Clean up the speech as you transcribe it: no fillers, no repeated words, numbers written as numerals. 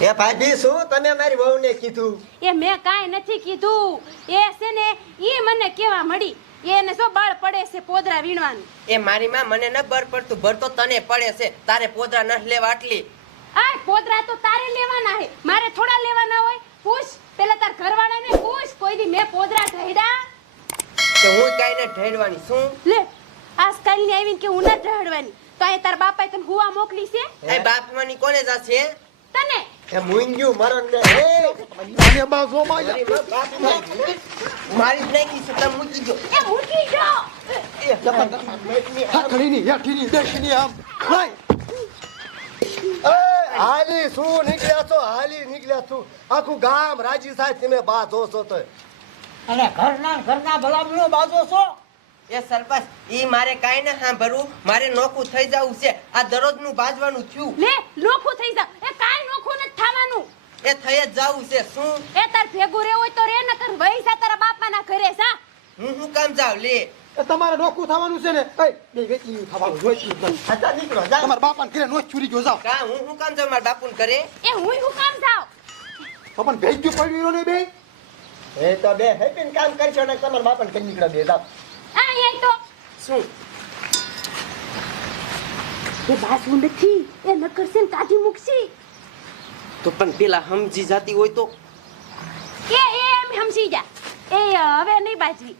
એ ભાભી શું તમે મારી વહુને કીધું? એ મેં કાંઈ નથી કીધું. એ છે ને ઈ મને કેવા મળી એને શું બળ પડે છે પોદરા વીણવાનું. એ મારી માં મને ન બર પડતું, બર તો તને પડે છે. તારે પોદરા ન લેવા આટલી. આ પોદરા તો તારે લેવાના હે, મારે થોડા લેવાના હોય. પૂછ પેલા તાર ઘરવાળાને પૂછ, કોઈ દી મેં પોદરા ઢળ્યા? કે હું કાઈ ન ઢેડવાની શું? લે આજકાલ ની આવીને કે હું ન ઢળવાની, તો આ તાર બાપાએ તને હુવા મોકલી છે? એ બાપમાની કોને જાશે? તને એ મુંગ્યું મરણ ને મને બાજો માં મારી જ નાખી છે, તમે મૂકી દો. એ મૂકી જો. હકડીની યાઠીની દેશની આમ હાય હાલી શું નીકળ્યા છો? હાલી નીકળ્યા છું. આખું ગામ રાજી સાહેબ તમે બા જોશો તો. અને ઘરના ભલામણો બાજો છો. એ સરપંચ ઈ મારે કાઈ ન સાંભળવું, મારે નોખું થઈ જવું છે. આ દરરોજનું બાજવાનું થયું. લે નોખું થઈ જા. એ કાઈ નોખું નથી થવાનું. એ થઈ જ જાવું છે. શું એ તાર ભેગું રહેવું હોય તો રે, નકર વહી જા તારા બાપાના ઘરે જા. હું કામ જાવ? લે એ તમારે નોખું થવાનું છે ને. એ બે વેચી થવાનું જોઈ અચ્છા નીકળો જા. તમારા બાપાને ઘરે નો ચોરી ગયો જાવ. કા હું કામ જાવ? મારા બાપુને કરે. એ હું કામ જાવ? પણ ભેગ્યું પડ્યું ને બે. એ તો બે હેપીન કામ કરશો ને તમારા બાપાને કઈ નીકળો બે જાવ. આ તો શું એ બાજુ નથી, એ નકર છે ને કાઢી મૂકશી. તો પણ પેલા સમજી જાતી હોય તો? એ એમ સમજી જા. એ હવે નહીં બાજવી.